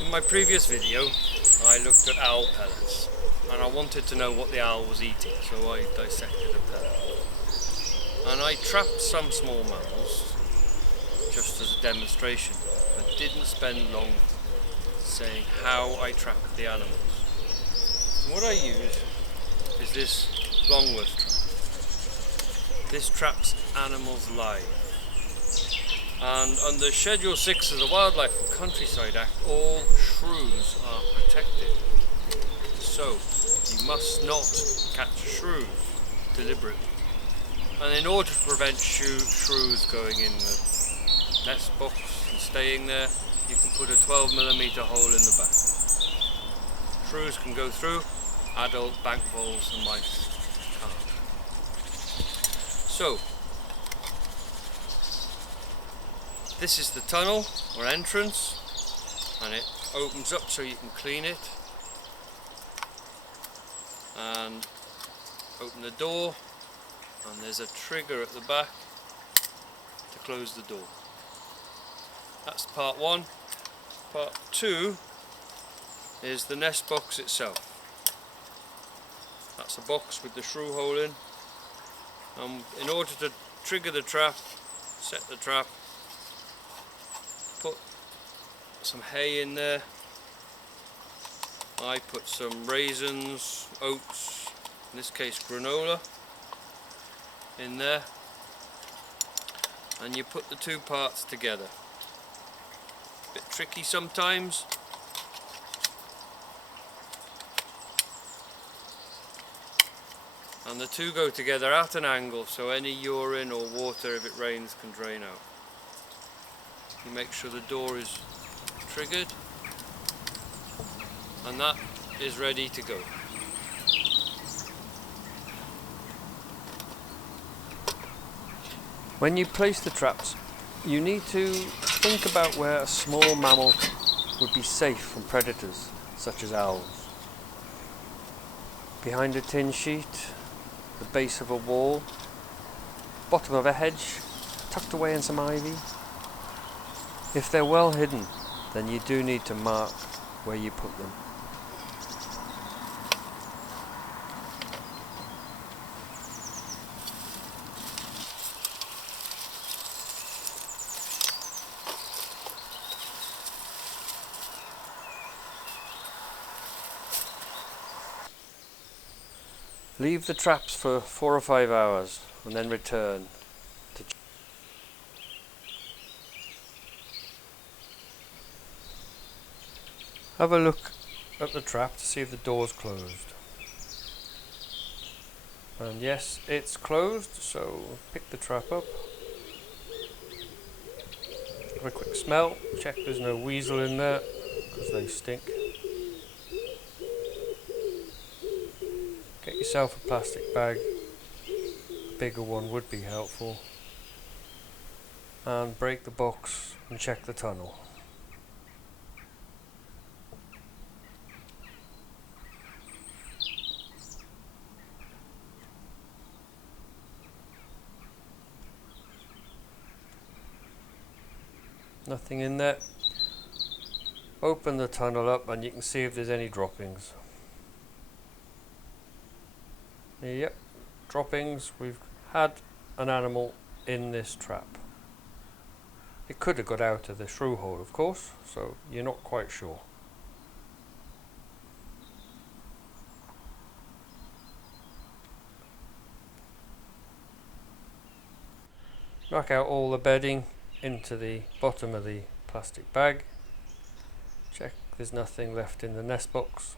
In my previous video I looked at owl pellets and I wanted to know what the owl was eating, so I dissected a pellet. And I trapped some small mammals just as a demonstration, but didn't spend long saying how I trapped the animals. And what I use is this Longworth Trap. This traps animals live. And under Schedule 6 of the Wildlife and Countryside Act, all shrews are protected. So, you must not catch shrews deliberately. And in order to prevent shrews going in the nest box and staying there, you can put a 12mm hole in the back. Shrews can go through, adult bank voles and mice can't. So, this is the tunnel or entrance, and it opens up so you can clean it. And open the door, and there's a trigger at the back to close the door. That's part one. Part two is the nest box itself. That's a box with the shrew hole in. In order to trigger the trap, set the trap, put some hay in there. I put some raisins, oats, in this case granola, in there, and you put the two parts together. Bit tricky sometimes. And the two go together at an angle, so any urine or water, if it rains, can drain out. You make sure the door is triggered, and that is ready to go. When you place the traps, you need to think about where a small mammal would be safe from predators, such as owls. Behind a tin sheet, the base of a wall, bottom of a hedge, tucked away in some ivy. If they're well hidden, then you do need to mark where you put them. Leave the traps for 4 or 5 hours and then return to have a look at the trap to see if the door's closed. And yes, it's closed, so pick the trap up. Have a quick smell, check there's no weasel in there, because they stink. Get yourself a plastic bag, a bigger one would be helpful, and break the box and check the tunnel. Nothing in there. Open the tunnel up and you can see if there's any droppings. Yep, droppings. We've had an animal in this trap. It could have got out of the shrew hole, of course, so you're not quite sure. Knock out all the bedding into the bottom of the plastic bag. Check there's nothing left in the nest box.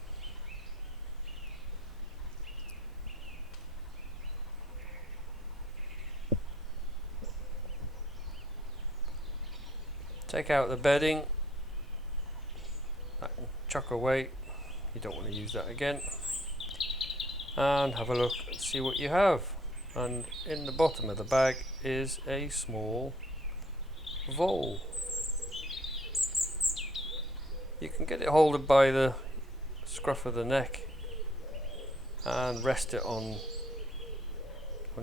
Take out the bedding, that can chuck away, you don't want to use that again, and have a look and see what you have. And in the bottom of the bag is a small vole. You can get it holded by the scruff of the neck and rest it on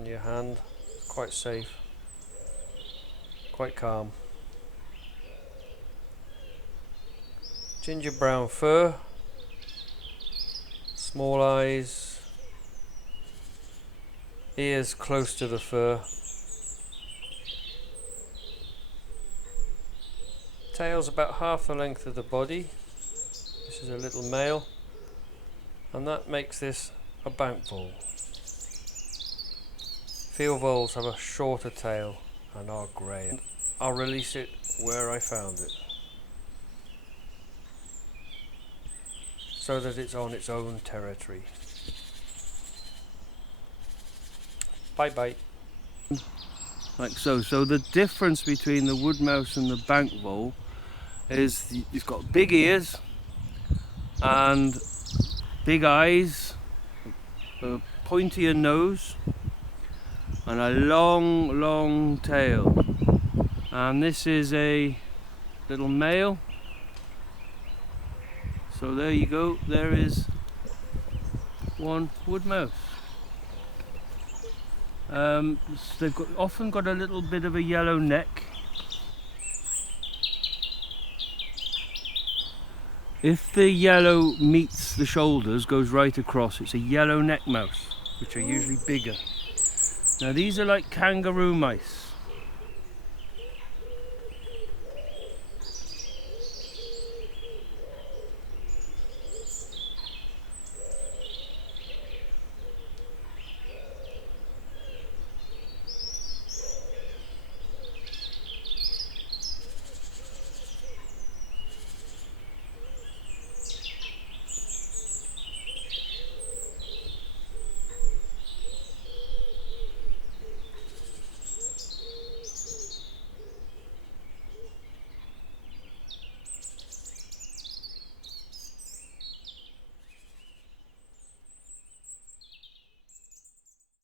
your hand. It's quite safe, quite calm. Ginger brown fur, small eyes, ears close to the fur, tail's about half the length of the body. This is a little male, and that makes this a bank vole. Field voles have a shorter tail and are grey. I'll release it where I found it, so that it's on its own territory. Bye bye. Like so. So the difference between the wood mouse and the bank vole is he's got big ears and big eyes, a pointier nose and a long tail. And this is a little male. So there you go, there is one wood mouse. They've often got a little bit of a yellow neck. If the yellow meets the shoulders, goes right across, it's a yellow neck mouse, which are usually bigger. Now these are like kangaroo mice.